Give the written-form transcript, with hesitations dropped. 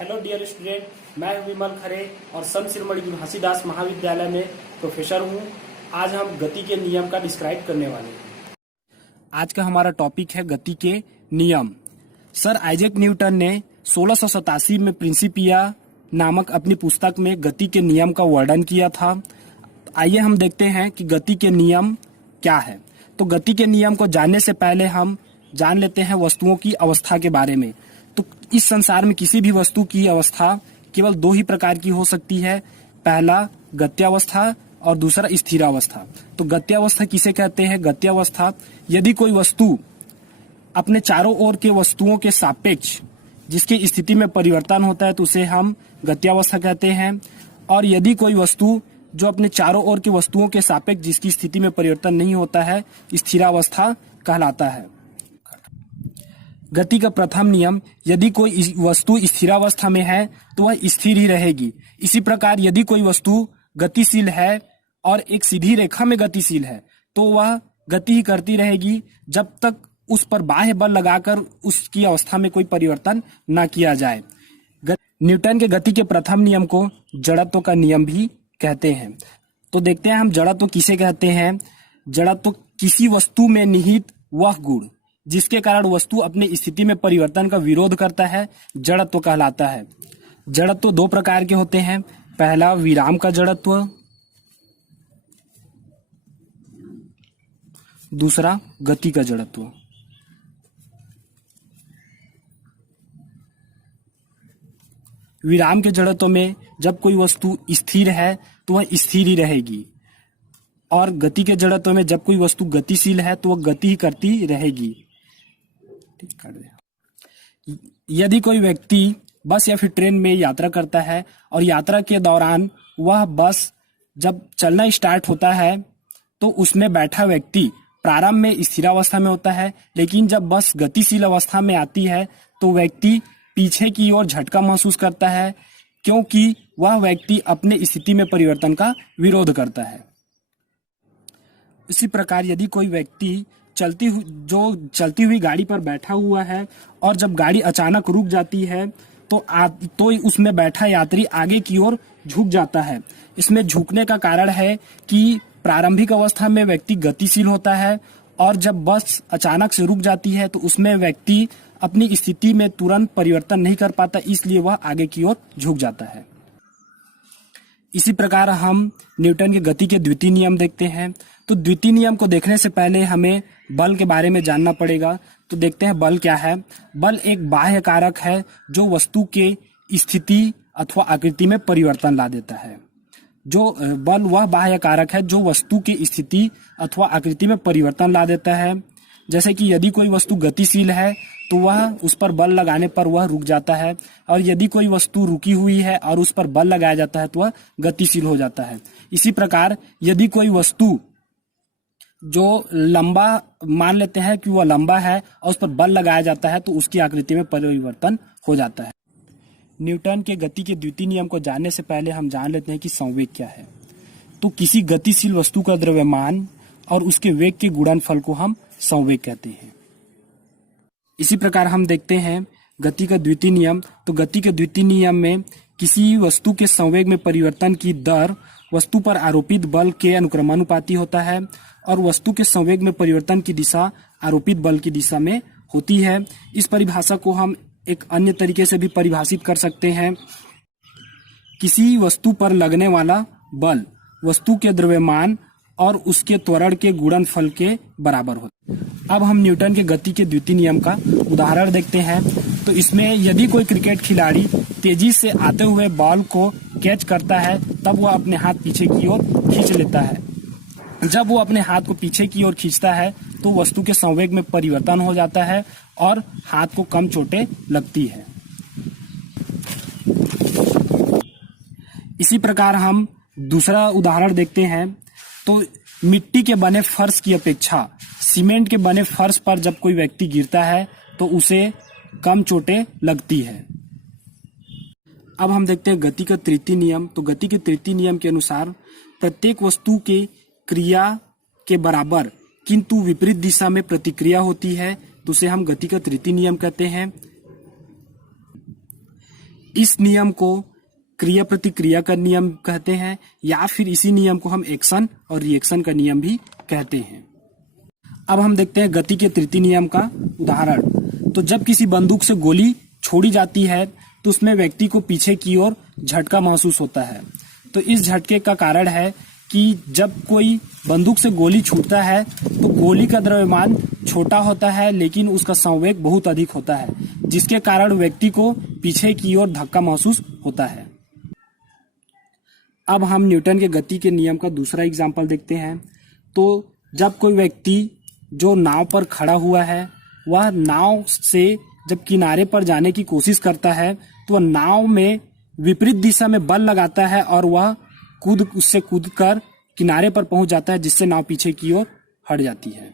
Hello dear student, मैं हूं विमल खरे और संत शिरोमणि गुरु घासीदास महाविद्यालय में प्रोफेसर हूं। आज हम गति के नियम का डिस्क्राइब करने वाले हैं। आज का हमारा टॉपिक है गति के नियम। सर आइजैक न्यूटन ने 1687 में प्रिंसिपिया नामक अपनी पुस्तक में गति के नियम का वर्णन किया था। आइए हम देखते हैं कि गति के नियम क्या है। तो गति के नियम को जानने से पहले हम जान लेते हैं वस्तुओं की अवस्था के बारे में। तो इस संसार में किसी भी वस्तु की अवस्था केवल दो ही प्रकार की हो सकती है, पहला गत्यावस्था और दूसरा स्थिरावस्था। तो गत्यावस्था किसे कहते हैं? गत्यावस्था यदि कोई वस्तु अपने चारों ओर के वस्तुओं के सापेक्ष जिसकी स्थिति में परिवर्तन होता है तो उसे हम गत्यावस्था कहते हैं। और यदि कोई वस्तु जो अपने चारों ओर के वस्तुओं के सापेक्ष जिसकी स्थिति में परिवर्तन नहीं होता है, स्थिरावस्था कहलाता है। गति का प्रथम नियम, यदि कोई वस्तु स्थिरावस्था में है तो वह स्थिर ही रहेगी। इसी प्रकार यदि कोई वस्तु गतिशील है और एक सीधी रेखा में गतिशील है तो वह गति ही करती रहेगी जब तक उस पर बाह्य बल लगाकर उसकी अवस्था में कोई परिवर्तन न किया जाए। न्यूटन के गति के प्रथम नियम को जड़त्व का नियम भी कहते हैं। तो देखते हैं हम जड़त्व किसे कहते हैं। जड़त्व किसी वस्तु में निहित वह गुण जिसके कारण वस्तु अपने स्थिति में परिवर्तन का विरोध करता है, जड़त्व कहलाता है। जड़त्व दो प्रकार के होते हैं, पहला विराम का जड़त्व, दूसरा गति का जड़त्व। विराम के जड़त्व में जब कोई वस्तु स्थिर है तो वह स्थिर ही रहेगी, और गति के जड़त्व में जब कोई वस्तु गतिशील है तो वह गति ही करती रहेगी। यदि कोई व्यक्ति बस या फिर ट्रेन में यात्रा करता है और यात्रा के दौरान वह बस जब चलना स्टार्ट होता है तो उसमें बैठा व्यक्ति प्रारंभ में स्थिरावस्था में होता है, लेकिन जब बस गतिशील अवस्था में आती है तो व्यक्ति पीछे की ओर झटका महसूस करता है, क्योंकि वह व्यक्ति अपने स्थिति में परिवर्तन का विरोध करता है। इसी प्रकार यदि कोई व्यक्ति चलती हुई गाड़ी पर बैठा हुआ है और जब गाड़ी अचानक रुक जाती है तो उसमें बैठा यात्री आगे की ओर झुक जाता है। इसमें झुकने का कारण है कि प्रारंभिक अवस्था में व्यक्ति गतिशील होता है और जब बस अचानक से रुक जाती है तो उसमें व्यक्ति अपनी स्थिति में तुरंत परिवर्तन नहीं कर पाता, इसलिए वह आगे की ओर झुक जाता है। इसी प्रकार हम न्यूटन के गति के द्वितीय नियम देखते हैं। तो द्वितीय नियम को देखने से पहले हमें बल के बारे में जानना पड़ेगा। तो देखते हैं बल क्या है। बल एक बाह्य कारक है जो वस्तु के स्थिति अथवा आकृति में परिवर्तन ला देता है। बल वह बाह्य कारक है जो वस्तु की स्थिति अथवा आकृति में परिवर्तन ला देता है। जैसे कि यदि कोई वस्तु गतिशील है तो वह उस पर बल लगाने पर वह रुक जाता है, और यदि कोई वस्तु रुकी हुई है और उस पर बल लगाया जाता है तो वह गतिशील हो जाता है। इसी प्रकार यदि कोई वस्तु जो लंबा मान लेते हैं कि वह लंबा है और उस पर बल लगाया जाता है तो उसकी आकृति में परिवर्तन हो जाता है। न्यूटन के गति के द्वितीय नियम को जानने से पहले हम जान लेते हैं कि संवेग क्या है। तो किसी गतिशील वस्तु का द्रव्यमान और उसके वेग के गुणनफल को हम संवेग कहते हैं। इसी प्रकार हम देखते हैं गति का द्वितीय नियम। तो गति के द्वितीय नियम में किसी वस्तु के संवेग में परिवर्तन की दर वस्तु पर आरोपित बल के अनुक्रमानुपाती होता है, और वस्तु के संवेग में परिवर्तन की दिशा आरोपित बल की दिशा में होती है। इस परिभाषा को हम एक अन्य तरीके से भी परिभाषित कर सकते हैं। किसी वस्तु पर लगने वाला बल वस्तु के द्रव्यमान और उसके त्वरण के गुणनफल के बराबर होता है। अब हम न्यूटन के गति के द्वितीय नियम का उदाहरण देखते हैं। तो इसमें यदि कोई क्रिकेट खिलाड़ी तेजी से आते हुए बॉल को कैच करता है तब वह अपने हाथ पीछे की ओर खींच लेता है। जब वो अपने हाथ को पीछे की ओर खींचता है तो वस्तु के संवेग में परिवर्तन हो जाता है और हाथ को कम चोटें लगती है। इसी प्रकार हम दूसरा उदाहरण देखते हैं। तो मिट्टी के बने फर्श की अपेक्षा सीमेंट के बने फर्श पर जब कोई व्यक्ति गिरता है तो उसे कम चोटें लगती है। अब हम देखते हैं गति का तृतीय नियम। तो गति के तृतीय नियम के अनुसार प्रत्येक वस्तु के क्रिया के बराबर किंतु विपरीत दिशा में प्रतिक्रिया होती है, तो उसे हम गति का तृतीय नियम कहते हैं। इस नियम को क्रिया प्रतिक्रिया का नियम कहते हैं, या फिर इसी नियम को हम एक्शन और रिएक्शन का नियम भी कहते हैं। अब हम देखते हैं गति के तृतीय नियम का उदाहरण। तो जब किसी बंदूक से गोली छोड़ी जाती है तो उसमें व्यक्ति को पीछे की ओर झटका महसूस होता है। तो इस झटके का कारण है कि जब कोई बंदूक से गोली छूटता है तो गोली का द्रव्यमान छोटा होता है लेकिन उसका संवेग बहुत अधिक होता है, जिसके कारण व्यक्ति को पीछे की ओर धक्का महसूस होता है। अब हम न्यूटन के गति के नियम का दूसरा एग्जाम्पल देखते हैं। तो जब कोई व्यक्ति जो नाव पर खड़ा हुआ है वह नाव से जब किनारे पर जाने की कोशिश करता है तो वह नाव में विपरीत दिशा में बल लगाता है और वह उससे कूदकर किनारे पर पहुंच जाता है, जिससे नाव पीछे की ओर हट जाती है।